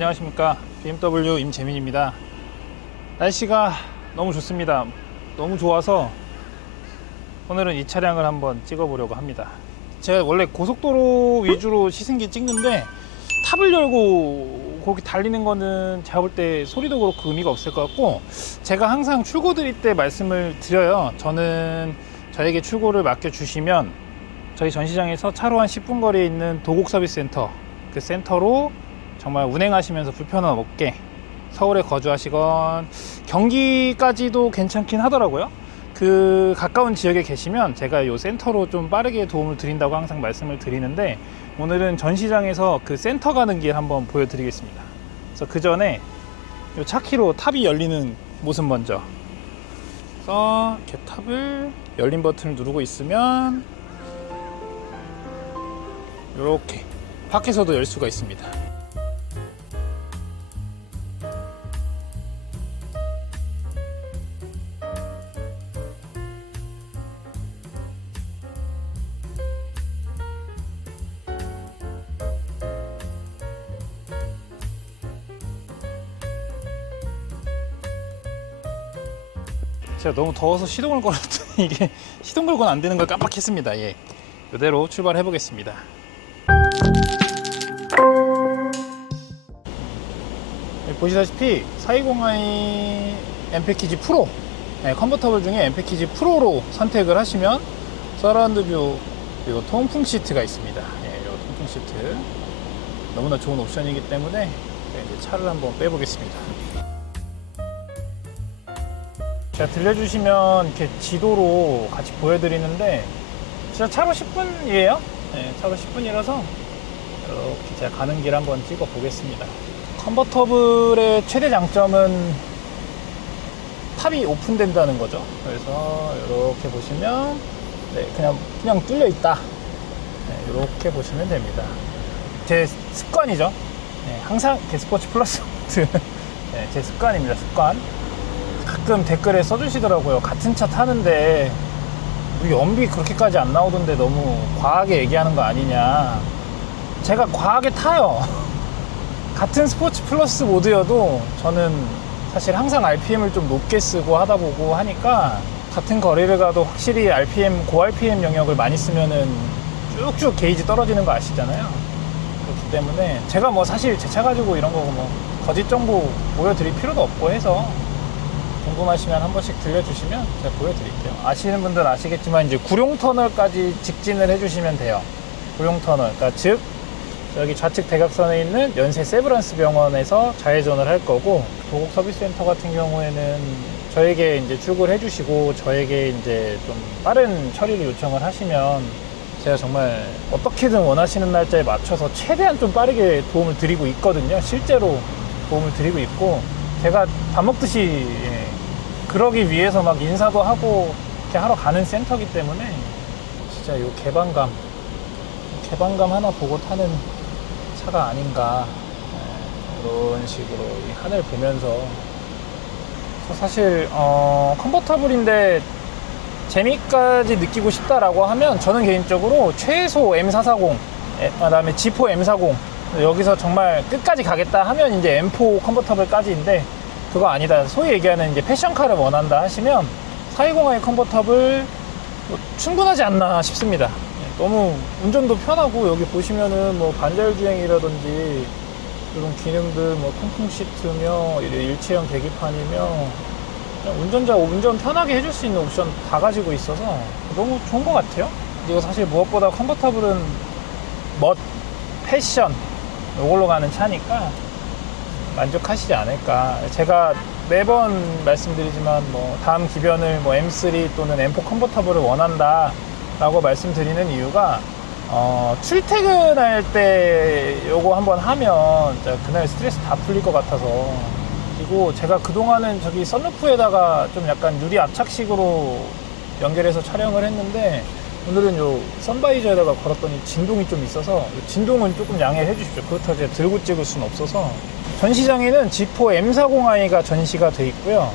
안녕하십니까. BMW 임재민입니다. 날씨가 너무 좋습니다. 너무 좋아서 오늘은 이 차량을 한번 찍어 보려고 합니다. 제가 원래 고속도로 위주로 시승기 찍는데 탑을 열고 거기 달리는 거는 제가 볼 때 소리도 그렇고 의미가 없을 것 같고 제가 항상 출고 드릴 때 말씀을 드려요. 저는 저에게 출고를 맡겨주시면 저희 전시장에서 차로 한 10분 거리에 있는 도곡 서비스 센터 그 센터로 정말 운행하시면서 불편함 없게 서울에 거주하시건 경기까지도 괜찮긴 하더라고요. 그 가까운 지역에 계시면 제가 요 센터로 좀 빠르게 도움을 드린다고 항상 말씀을 드리는데 오늘은 전시장에서 그 센터 가는 길 한번 보여드리겠습니다. 그래서 그 전에 요 차키로 탑이 열리는 모습 먼저. 그래서 이렇게 탑을 열린 버튼을 누르고 있으면 이렇게 밖에서도 열 수가 있습니다. 제가 너무 더워서 시동을 걸었더니 이게 시동 걸고는 안 되는 걸 깜빡했습니다. 예. 이대로 출발해 보겠습니다. 네, 보시다시피 420i M 패키지 프로 네, 컨버터블 중에 M 패키지 프로로 선택을 하시면 서라운드 뷰 그리고 통풍 시트가 있습니다. 네, 이 통풍 시트 너무나 좋은 옵션이기 때문에 이제 차를 한번 빼보겠습니다. 제가 들려주시면 이렇게 지도로 같이 보여드리는데 진짜 차로 10분이에요. 네, 차로 10분이라서 이렇게 제가 가는 길 한번 찍어 보겠습니다. 컨버터블의 최대 장점은 탑이 오픈된다는 거죠. 그래서 이렇게 보시면 네, 그냥 그냥 뚫려 있다. 네, 이렇게 보시면 됩니다. 제 습관이죠. 네, 항상 게스포츠 플러스 네, 제 습관입니다. 습관. 가끔 댓글에 써주시더라고요. 같은 차 타는데 우리 연비 그렇게까지 안 나오던데 너무 과하게 얘기하는 거 아니냐. 제가 과하게 타요. 같은 스포츠 플러스 모드여도 저는 사실 항상 RPM을 좀 높게 쓰고 하다 보고 하니까 같은 거리를 가도 확실히 RPM, 고 RPM 영역을 많이 쓰면은 쭉쭉 게이지 떨어지는 거 아시잖아요. 그렇기 때문에 제가 뭐 사실 제 차 가지고 이런 거고 뭐 거짓 정보 보여드릴 필요도 없고 해서 궁금하시면 한 번씩 들려주시면 제가 보여드릴게요. 아시는 분들은 아시겠지만 이제 구룡터널까지 직진을 해주시면 돼요. 구룡터널, 그러니까 즉 여기 좌측 대각선에 있는 연세 세브란스 병원에서 좌회전을 할 거고 도곡 서비스센터 같은 경우에는 저에게 이제 출고를 해주시고 저에게 이제 좀 빠른 처리를 요청을 하시면 제가 정말 어떻게든 원하시는 날짜에 맞춰서 최대한 좀 빠르게 도움을 드리고 있거든요. 실제로 도움을 드리고 있고 제가 밥 먹듯이 예, 그러기 위해서 막 인사도 하고 이렇게 하러 가는 센터기 때문에 진짜 이 개방감 개방감 하나 보고 타는 차가 아닌가 예, 이런 식으로 이 하늘 보면서. 사실 어, 컨버터블인데 재미까지 느끼고 싶다라고 하면 저는 개인적으로 최소 M440 예, 그다음에 G4 M40 여기서 정말 끝까지 가겠다 하면 이제 M4 컨버터블까지인데 그거 아니다 소위 얘기하는 이제 패션카를 원한다 하시면 420i 컨버터블 뭐 충분하지 않나 싶습니다. 예, 너무 운전도 편하고 여기 보시면은 뭐 반자율 주행이라든지 이런 기능들 뭐 통풍 시트며 일체형 계기판이며 운전자 운전 편하게 해줄 수 있는 옵션 다 가지고 있어서 너무 좋은 것 같아요. 그리고 사실 무엇보다 컨버터블은 멋, 패션 이걸로 가는 차니까 만족하시지 않을까. 제가 매번 말씀드리지만 뭐 다음 기변을 뭐 M3 또는 M4 컨버터블을 원한다 라고 말씀드리는 이유가 어, 출퇴근할 때 요거 한번 하면 그날 스트레스 다 풀릴 것 같아서 그리고 제가 그동안은 저기 썬루프에다가 좀 약간 유리 압착식으로 연결해서 촬영을 했는데 오늘은 요 선바이저에다가 걸었더니 진동이 좀 있어서 요 진동은 조금 양해해 주십시오. 그렇다고 제가 들고 찍을 수는 없어서 전시장에는 G4 M40i가 전시가 돼 있고요.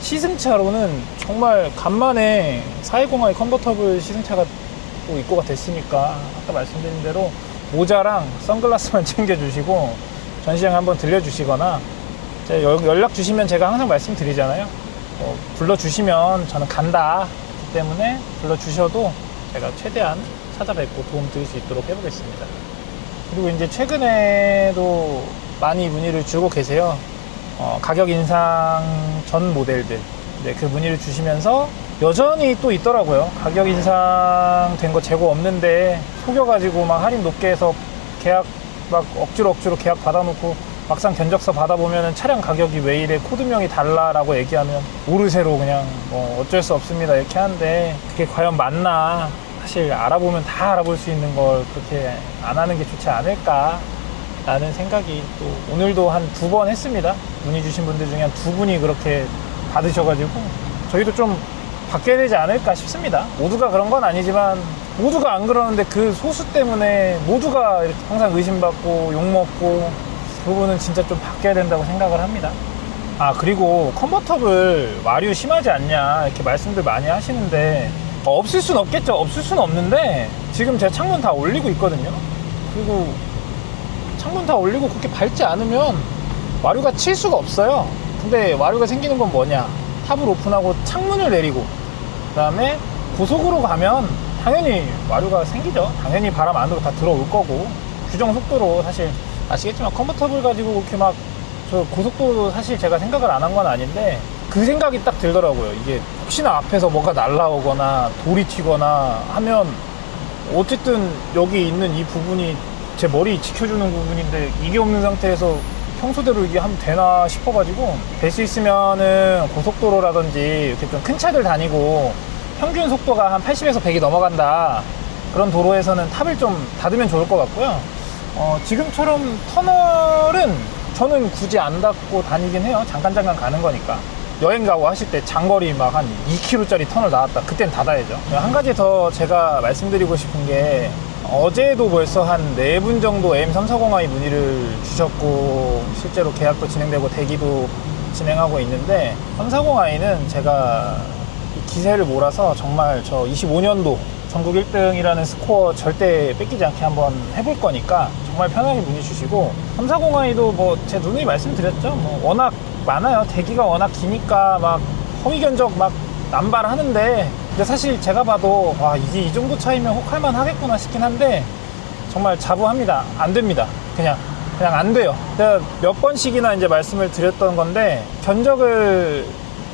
시승차로는 정말 간만에 420i 컨버터블 시승차가 또 입고가 됐으니까 아까 말씀드린 대로 모자랑 선글라스만 챙겨주시고 전시장 한번 들려주시거나 연락 주시면 제가 항상 말씀드리잖아요. 어, 불러주시면 저는 간다. 그렇기 때문에 불러주셔도 제가 최대한 찾아뵙고 도움 드릴 수 있도록 해보겠습니다. 그리고 이제 최근에도 많이 문의를 주고 계세요. 어, 가격 인상 전 모델들. 네, 그 문의를 주시면서 여전히 또 있더라고요. 가격 인상 된 거 재고 없는데 속여가지고 막 할인 높게 해서 계약 막 억지로 억지로 계약 받아놓고 막상 견적서 받아보면 차량 가격이 왜 이래 코드명이 달라라고 얘기하면 오르세로 그냥 뭐 어쩔 수 없습니다 이렇게 하는데 그게 과연 맞나 사실 알아보면 다 알아볼 수 있는 걸 그렇게 안 하는 게 좋지 않을까 라는 생각이 또 오늘도 한 두 번 했습니다 문의 주신 분들 중에 한 두 분이 그렇게 받으셔가지고 저희도 좀 바뀌어야 되지 않을까 싶습니다 모두가 그런 건 아니지만 모두가 안 그러는데 그 소수 때문에 모두가 이렇게 항상 의심받고 욕먹고 그 부분은 진짜 좀 바뀌어야 된다고 생각을 합니다. 아 그리고 컨버터블 와류 심하지 않냐 이렇게 말씀들 많이 하시는데 어, 없을 순 없겠죠. 없을 순 없는데 지금 제가 창문 다 올리고 있거든요. 그리고 창문 다 올리고 그렇게 밟지 않으면 와류가 칠 수가 없어요. 근데 와류가 생기는 건 뭐냐? 탑을 오픈하고 창문을 내리고 그 다음에 고속으로 가면 당연히 와류가 생기죠. 당연히 바람 안으로 다 들어올 거고 규정 속도로 사실 아시겠지만 컨버터블 가지고 그렇게 막 저 고속도로 사실 제가 생각을 안 한 건 아닌데 그 생각이 딱 들더라고요. 이게 혹시나 앞에서 뭐가 날라오거나 돌이 튀거나 하면 어쨌든 여기 있는 이 부분이 제 머리 지켜주는 부분인데 이게 없는 상태에서 평소대로 이게 하면 되나 싶어가지고 될 수 있으면은 고속도로라든지 이렇게 좀 큰 차들 다니고 평균 속도가 한 80에서 100이 넘어간다 그런 도로에서는 탑을 좀 닫으면 좋을 것 같고요. 어, 지금처럼 터널은 저는 굳이 안 닫고 다니긴 해요. 잠깐 잠깐 가는 거니까. 여행 가고 하실 때 장거리 막 한 2km짜리 터널 나왔다. 그땐 닫아야죠. 한 가지 더 제가 말씀드리고 싶은 게 어제도 벌써 한 네 분 정도 M340i 문의를 주셨고 실제로 계약도 진행되고 대기도 진행하고 있는데 340i는 제가 이 기세를 몰아서 정말 저 25년도 전국 1등이라는 스코어 절대 뺏기지 않게 한번 해볼 거니까 정말 편하게 문의 주시고 340i도 뭐제 누누이 말씀드렸죠. 뭐 워낙 많아요. 대기가 워낙 기니까 막 허위 견적 막 남발하는데 근데 사실 제가 봐도 와 이게 이 정도 차이면 혹할만 하겠구나 싶긴 한데 정말 자부합니다. 안 됩니다. 그냥 그냥 안 돼요. 제가 몇 번씩이나 이제 말씀을 드렸던 건데 견적을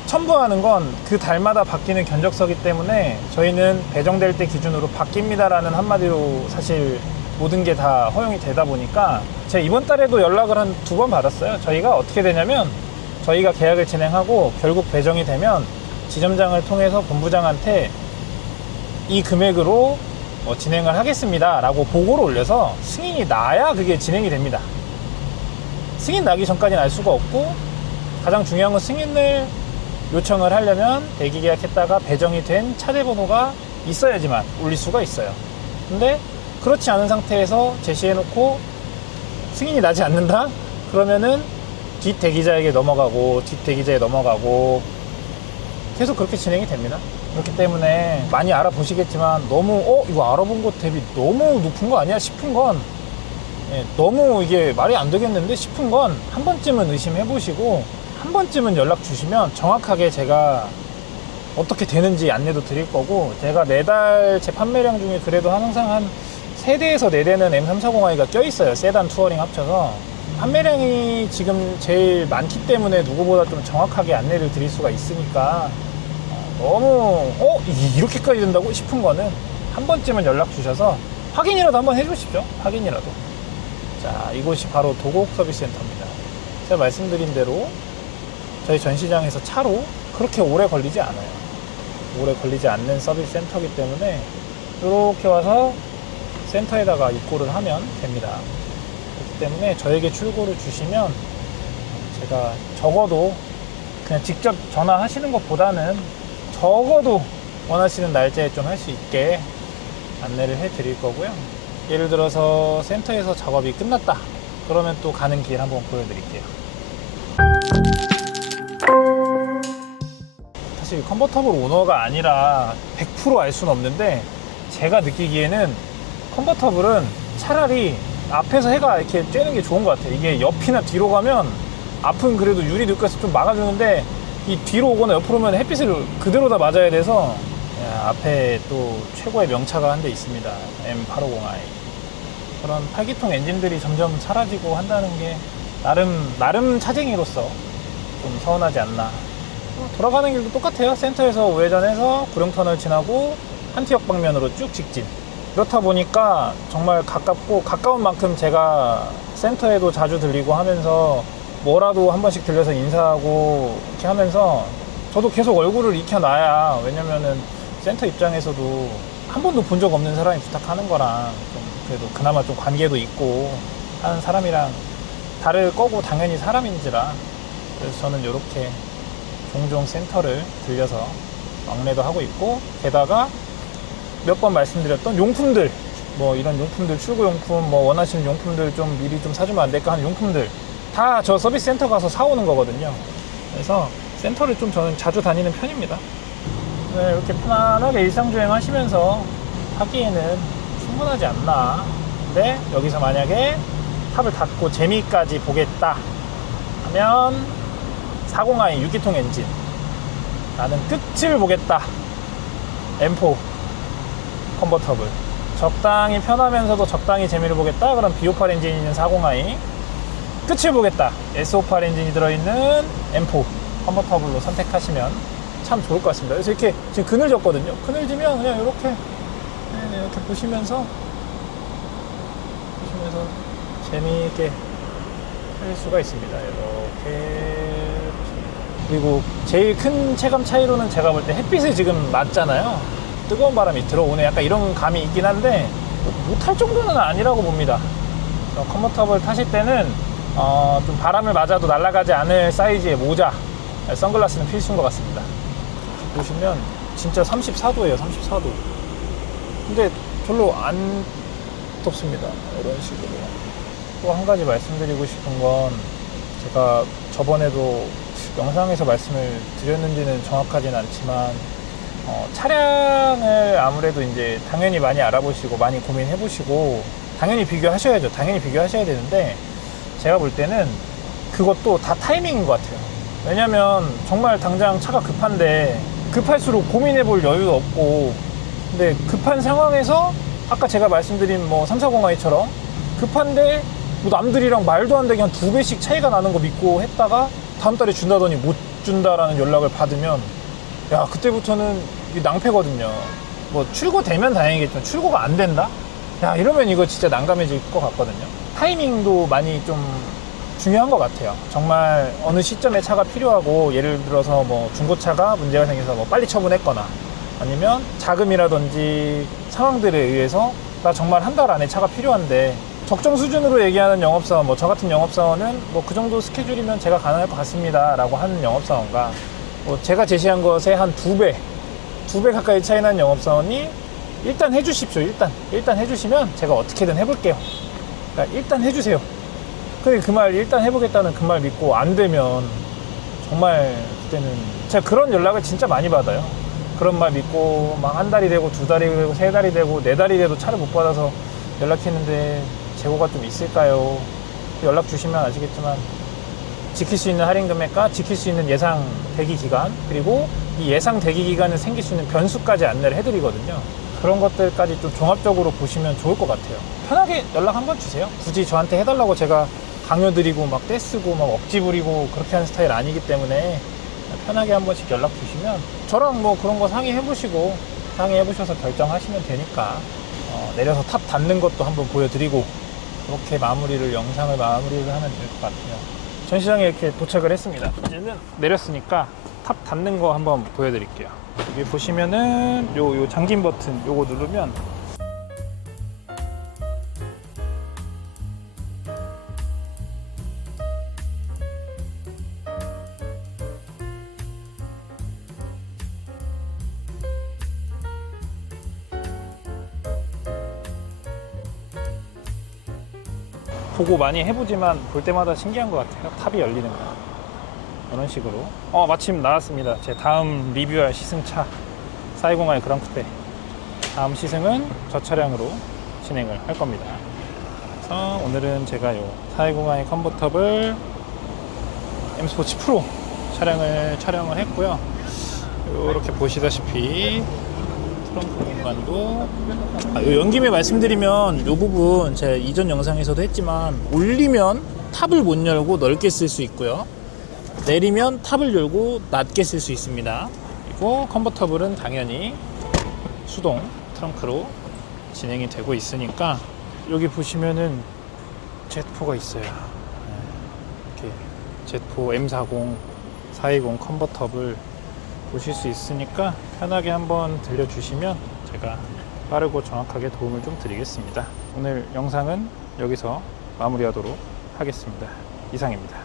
첨부하는 건 그 달마다 바뀌는 견적서기 때문에 저희는 배정될 때 기준으로 바뀝니다라는 한마디로 사실 모든 게 다 허용이 되다 보니까 제가 이번 달에도 연락을 한 두 번 받았어요. 저희가 어떻게 되냐면 저희가 계약을 진행하고 결국 배정이 되면 지점장을 통해서 본부장한테 이 금액으로 어, 진행을 하겠습니다 라고 보고를 올려서 승인이 나야 그게 진행이 됩니다. 승인 나기 전까지는 알 수가 없고 가장 중요한 건 승인을 요청을 하려면 대기 계약했다가 배정이 된 차대 번호가 있어야지만 올릴 수가 있어요. 근데 그렇지 않은 상태에서 제시해 놓고 승인이 나지 않는다? 그러면은 뒷 대기자에게 넘어가고 뒷 대기자에 넘어가고 계속 그렇게 진행이 됩니다. 그렇기 때문에 많이 알아보시겠지만 너무 어 이거 알아본 것 대비 너무 높은 거 아니야 싶은 건 예, 너무 이게 말이 안 되겠는데 싶은 건 한 번쯤은 의심해 보시고 한 번쯤은 연락 주시면 정확하게 제가 어떻게 되는지 안내도 드릴 거고 제가 매달 제 판매량 중에 그래도 항상 한 3대에서 4대는 M340i가 껴있어요 세단 투어링 합쳐서 판매량이 지금 제일 많기 때문에 누구보다 좀 정확하게 안내를 드릴 수가 있으니까 어, 너무 어? 이- 이렇게까지 된다고? 싶은 거는 한 번쯤은 연락 주셔서 확인이라도 한번 해주십시오. 확인이라도. 자 이곳이 바로 도곡 서비스 센터입니다. 제가 말씀드린 대로 저희 전시장에서 차로 그렇게 오래 걸리지 않아요. 오래 걸리지 않는 서비스 센터이기 때문에 이렇게 와서 센터에다가 입고를 하면 됩니다. 그렇기 때문에 저에게 출고를 주시면 제가 적어도 그냥 직접 전화하시는 것보다는 적어도 원하시는 날짜에 좀 할 수 있게 안내를 해 드릴 거고요. 예를 들어서 센터에서 작업이 끝났다. 그러면 또 가는 길 한번 보여드릴게요. 사실 컨버터블 오너가 아니라 100%알 수는 없는데 제가 느끼기에는 컨버터블은 차라리 앞에서 해가 이렇게 쬐는 게 좋은 것 같아요. 이게 옆이나 뒤로 가면 앞은 그래도 유리 느껴서 좀 막아주는데 이 뒤로 오거나 옆으로 오면 햇빛을 그대로 다 맞아야 돼서 야, 앞에 또 최고의 명차가 한 대 있습니다. M850i. 그런 8기통 엔진들이 점점 사라지고 한다는 게 나름 나름 차쟁이로서 좀 서운하지 않나. 돌아가는 길도 똑같아요. 센터에서 우회전해서 구룡터널 지나고 한티역 방면으로 쭉 직진. 그렇다 보니까 정말 가깝고 가까운 만큼 제가 센터에도 자주 들리고 하면서 뭐라도 한 번씩 들려서 인사하고 이렇게 하면서 저도 계속 얼굴을 익혀놔야 왜냐면은 센터 입장에서도 한 번도 본 적 없는 사람이 부탁하는 거랑 좀 그래도 그나마 좀 관계도 있고 하는 사람이랑 다를 거고 당연히 사람인지라 그래서 저는 이렇게 종종 센터를 들려서 왕래도 하고 있고 게다가 몇 번 말씀드렸던 용품들 뭐 이런 용품들 출구 용품 뭐 원하시는 용품들 좀 미리 좀 사주면 안 될까 하는 용품들 다 저 서비스 센터 가서 사오는 거거든요. 그래서 센터를 좀 저는 자주 다니는 편입니다. 네, 이렇게 편안하게 일상주행 하시면서 하기에는 충분하지 않나. 근데 여기서 만약에 탑을 닫고 재미까지 보겠다 하면 40i 6기통 엔진. 나는 끝을 보겠다. M4 컨버터블. 적당히 편하면서도 적당히 재미를 보겠다. 그럼 B58 엔진이 있는 40i 끝을 보겠다 S58 엔진이 들어있는 M4 컨버터블로 선택하시면 참 좋을 것 같습니다 그래서 이렇게 지금 그늘졌거든요 그늘지면 그냥 이렇게 네, 네, 이렇게 보시면서 보시면서 재미있게 할 수가 있습니다 이렇게 그리고 제일 큰 체감 차이로는 제가 볼 때 햇빛을 지금 맞잖아요. 뜨거운 바람이 들어오네. 약간 이런 감이 있긴 한데 못할 정도는 아니라고 봅니다. 어, 컨버터블 타실 때는 어, 좀 바람을 맞아도 날아가지 않을 사이즈의 모자, 선글라스는 필수인 것 같습니다. 보시면 진짜 34도예요. 34도. 근데 별로 안 덥습니다. 이런 식으로. 또 한 가지 말씀드리고 싶은 건 제가 저번에도 영상에서 말씀을 드렸는지는 정확하진 않지만 어, 차량을 아무래도 이제 당연히 많이 알아보시고 많이 고민해 보시고 당연히 비교하셔야죠. 당연히 비교하셔야 되는데 제가 볼 때는 그것도 다 타이밍인 것 같아요. 왜냐면 정말 당장 차가 급한데 급할수록 고민해 볼 여유도 없고 근데 급한 상황에서 아까 제가 말씀드린 뭐 340i처럼 급한데 뭐 남들이랑 말도 안 되게 한 두 배씩 차이가 나는 거 믿고 했다가 다음 달에 준다더니 못 준다라는 연락을 받으면 야 그때부터는 낭패거든요. 뭐 출고되면 다행이겠지만 출고가 안 된다? 야 이러면 이거 진짜 난감해질 것 같거든요. 타이밍도 많이 좀 중요한 것 같아요. 정말 어느 시점에 차가 필요하고 예를 들어서 뭐 중고차가 문제가 생겨서 뭐 빨리 처분했거나 아니면 자금이라든지 상황들에 의해서 나 정말 한 달 안에 차가 필요한데 적정 수준으로 얘기하는 영업사원, 뭐 저 같은 영업사원은 뭐 그 정도 스케줄이면 제가 가능할 것 같습니다. 라고 하는 영업사원과 뭐 제가 제시한 것에 한두 배, 두 배 가까이 차이 나는 영업사원이 일단 해주십시오. 일단. 일단 해주시면 제가 어떻게든 해볼게요. 그러니까 일단 해주세요. 근데 그 말 일단 해보겠다는 그 말 믿고 안 되면 정말 그때는 제가 그런 연락을 진짜 많이 받아요. 그런 말 믿고 막 한 달이 되고 두 달이 되고 세 달이 되고 네 달이 돼도 차를 못 받아서 연락했는데 재고가 좀 있을까요? 연락 주시면 아시겠지만 지킬 수 있는 할인 금액과 지킬 수 있는 예상 대기 기간 그리고 이 예상 대기 기간에 생길 수 있는 변수까지 안내를 해드리거든요. 그런 것들까지 좀 종합적으로 보시면 좋을 것 같아요. 편하게 연락 한번 주세요. 굳이 저한테 해달라고 제가 강요 드리고 막 떼쓰고 막 억지 부리고 그렇게 하는 스타일 아니기 때문에 편하게 한 번씩 연락 주시면 저랑 뭐 그런 거 상의해 보시고 상의해 보셔서 결정하시면 되니까 어, 내려서 탑 닫는 것도 한번 보여드리고 그렇게 마무리를 영상을 마무리를 하면 될 것 같아요. 전시장에 이렇게 도착을 했습니다. 이제는 내렸으니까 탑 닫는 거 한번 보여드릴게요. 여기 보시면은 요, 요 장진 버튼 요거 누르면 보고 많이 해보지만 볼 때마다 신기한 것 같아요. 탑이 열리는 거. 이런 식으로. 어, 마침 나왔습니다. 제 다음 리뷰할 시승차. 420i 그랑프테. 다음 시승은 저 차량으로 진행을 할 겁니다. 그래서 오늘은 제가 요 420i 컨버터블 M 스포츠 프로 차량을 촬영을 했고요. 이렇게 보시다시피 트렁크 공간도 아, 요 연김에 말씀드리면 이 부분 제가 이전 영상에서도 했지만 올리면 탑을 못 열고 넓게 쓸 수 있고요. 내리면 탑을 열고 낮게 쓸 수 있습니다. 그리고 컨버터블은 당연히 수동 트렁크로 진행이 되고 있으니까 여기 보시면은 Z4가 있어요. 네, 이렇게 Z4 M40 420 컨버터블 보실 수 있으니까 편하게 한번 들려주시면 제가 빠르고 정확하게 도움을 좀 드리겠습니다. 오늘 영상은 여기서 마무리하도록 하겠습니다. 이상입니다.